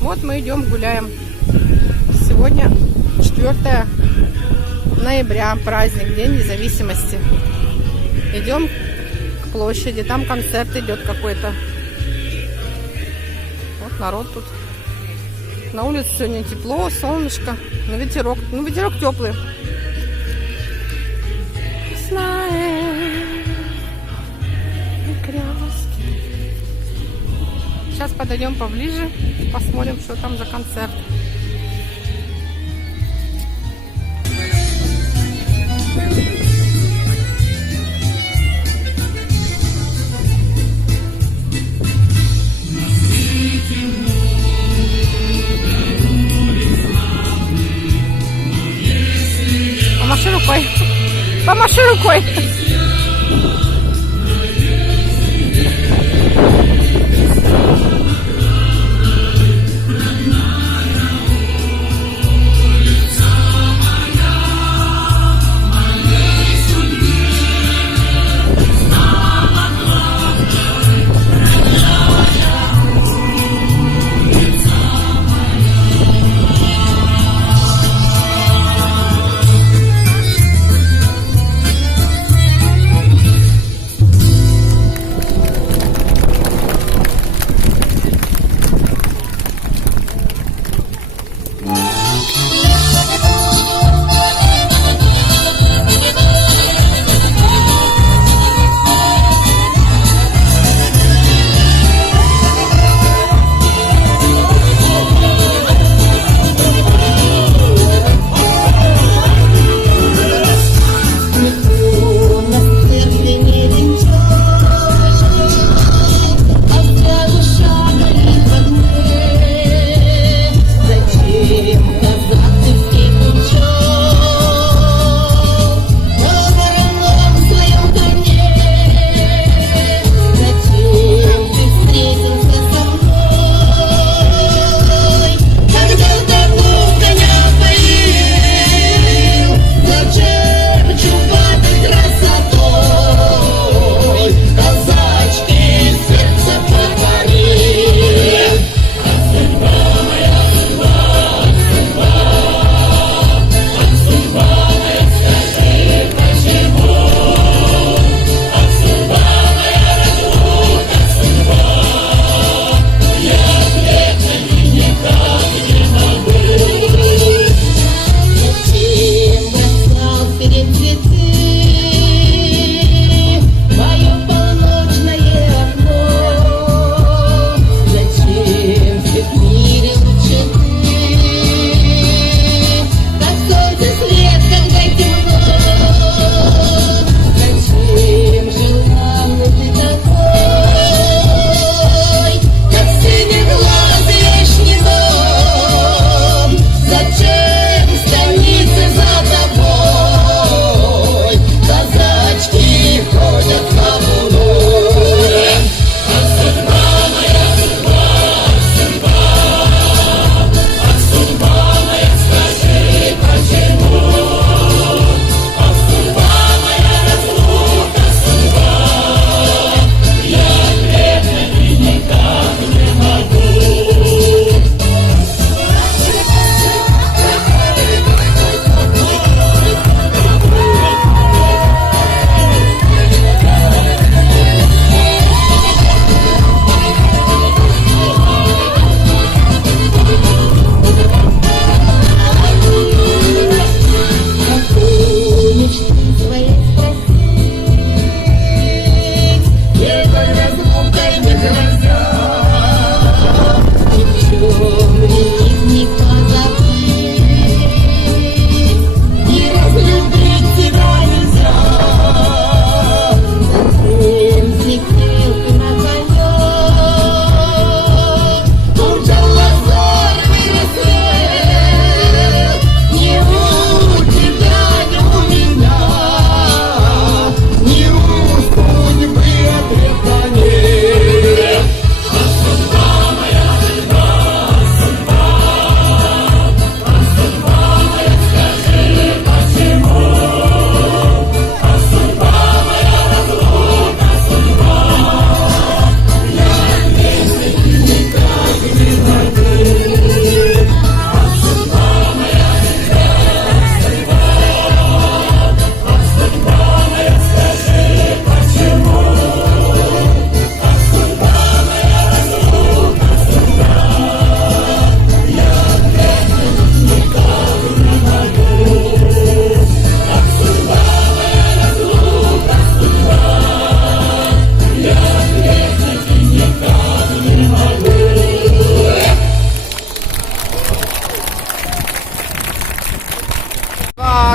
Вот мы идем гуляем. Сегодня 4 ноября, праздник, День независимости. Идем к площади, там концерт идет какой-то. Вот народ тут. На улице сегодня тепло, солнышко, но ветерок. Ну, ветерок теплый. Сейчас подойдем поближе, посмотрим, что там за концерт. Помаши рукой. Помаши рукой.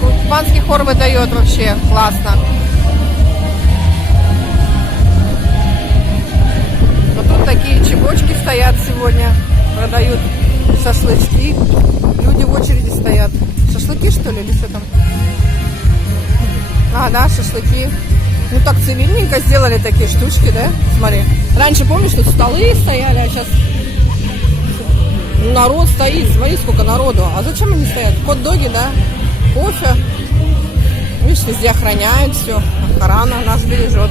Кубанский хор выдает вообще классно. Вот тут такие чебочки стоят сегодня, продают шашлычки. Люди в очереди стоят. Шашлыки, что ли, или что там? А, да, шашлыки. Ну так цивильненько сделали такие штучки, да? Смотри. Раньше, помнишь, тут столы стояли, а сейчас народ стоит. Смотри, сколько народу. А зачем они стоят? Хот-доги, да? Кофе. Видишь, везде охраняют все. Охрана нас бережет.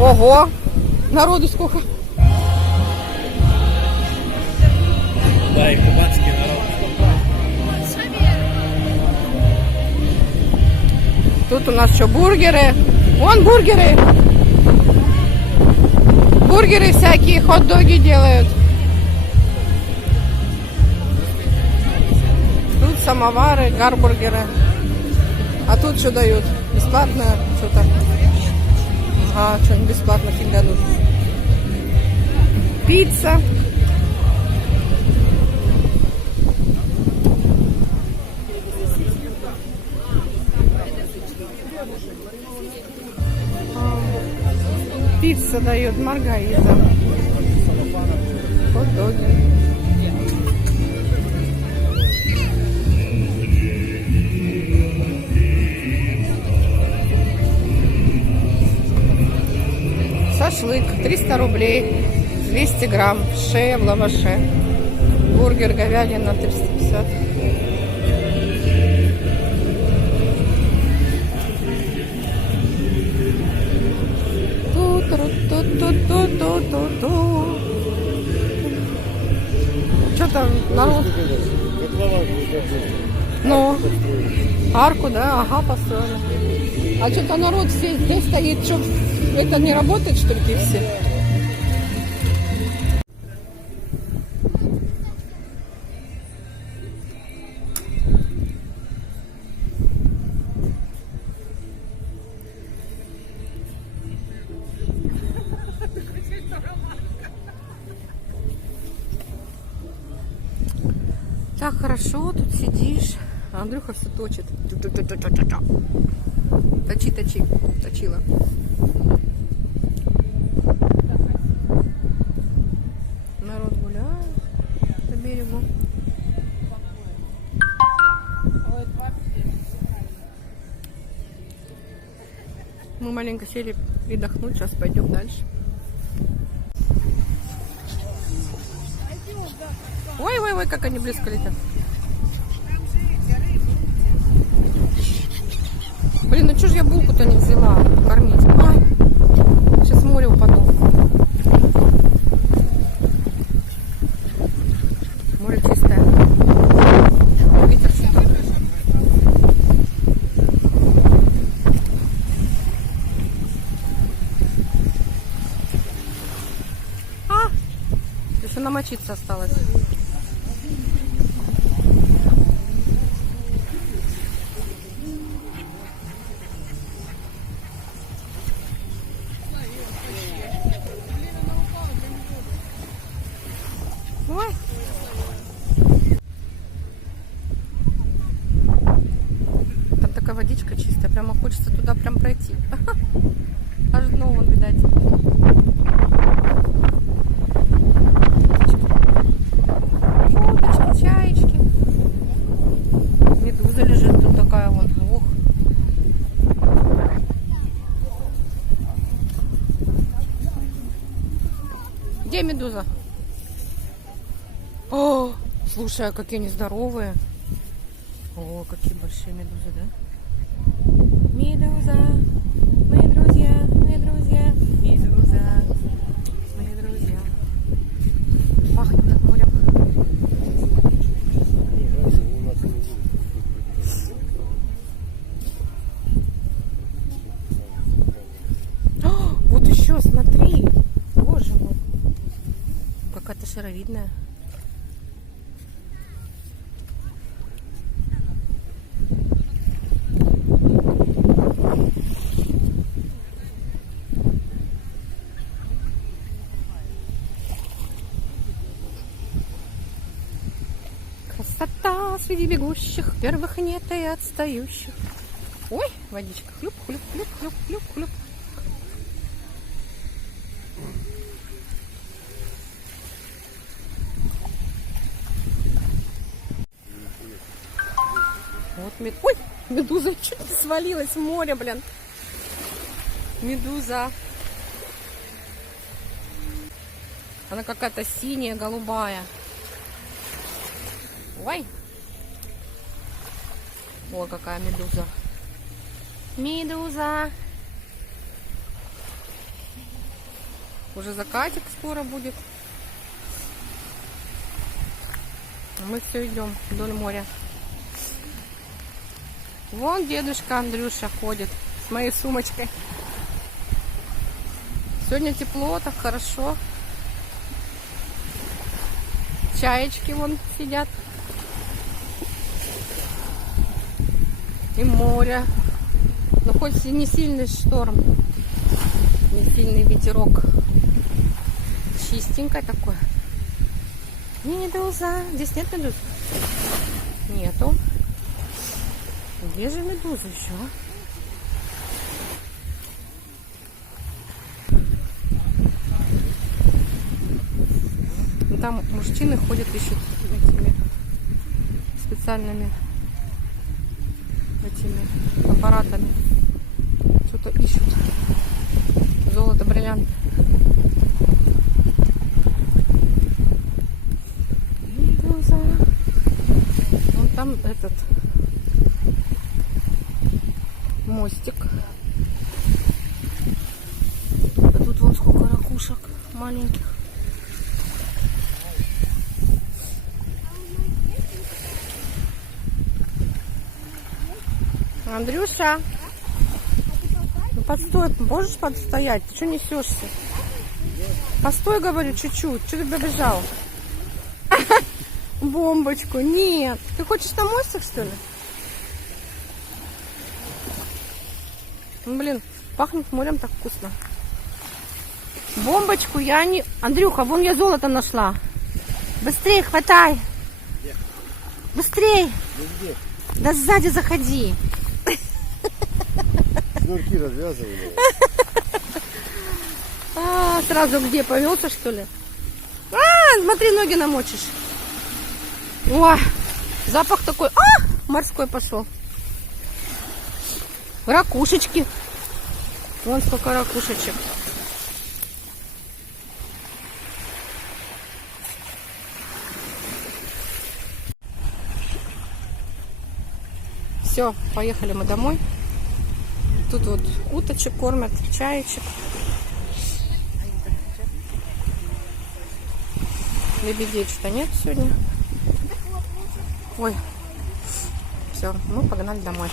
Ого! Народу сколько? Да, и кубанский народ. Тут у нас что, бургеры. Вон бургеры. Бургеры всякие, хот-доги делают. Тут самовары, гарбургеры. А тут что дают? Бесплатное что-то. А, что-нибудь бесплатно фиг дадут. Пицца. Пицца дает, маргарита. Хот-доги. Шашлык 300 рублей, 200 грамм, шея в лаваше. Бургер, говядина 350. Что там, народ? Ну, арку, да, ага, построили. А что-то народ все здесь стоит, что это не работает, что ли, все? Так хорошо, тут сидишь, а Андрюха все точит. Точи, точила. Народ гуляет по берегу. Мы маленько сели передохнуть, сейчас пойдем дальше. Ой, как они близко летят. Блин, ну что ж я булку-то не взяла кормить? Ай, сейчас в море упаду. Море чистое. Ветер сидит. Еще намочиться осталось. Ой. Там такая водичка чистая, прямо хочется туда прям пройти. Аж дно вон, видать. Уточки, чаечки. Медуза лежит тут такая вон. Ох. Где медуза? О, слушай, а какие они здоровые. О, какие большие медузы, да? Медуза, мои друзья, медуза, мои друзья. Пахнет как морем. О, вот еще, смотри. Боже мой. Какая-то шаровидная. среди бегущих, первых нет и отстающих. Ой, водичка. Хлюп, хлюп, хлюп, хлюп, хлюп, хлюп. Вот ой, медуза чуть не свалилась в море, блин. Медуза. Она какая-то синяя, голубая. Ой. О, какая медуза. Медуза. Уже закатик скоро будет. Мы все идем вдоль моря. Вон дедушка Андрюша ходит с моей сумочкой. Сегодня тепло, так хорошо. Чаечки вон сидят. И море. Но хоть и не сильный шторм, не сильный ветерок. Чистенькое такое. Медуза. Здесь нет медуз? Нету. Где же медуза еще? Там мужчины ходят, ищут этими специальными этими аппаратами. Что-то ищут. Золото, бриллианты. Медуза. Вон там этот мостик. А тут вон сколько ракушек маленьких. Андрюша, ну подстой, можешь подстоять? Ты что несешься? Постой, говорю, чуть-чуть. Что ты побежал? Бомбочку. Нет. Ты хочешь на мостик, что ли? Ну, блин, пахнет морем так вкусно. Бомбочку я не... Андрюха, вон я золото нашла. Быстрее хватай. Быстрей. Да сзади заходи. Шнурки развязывали. Сразу где, повелся, что ли? Смотри, ноги намочишь. О, запах такой. Морской пошел. Ракушечки. Вон сколько ракушечек. Все, поехали мы домой. Тут вот уточек кормят, чаечек. Лебедей что-то нет сегодня. Ой, все, мы погнали домой.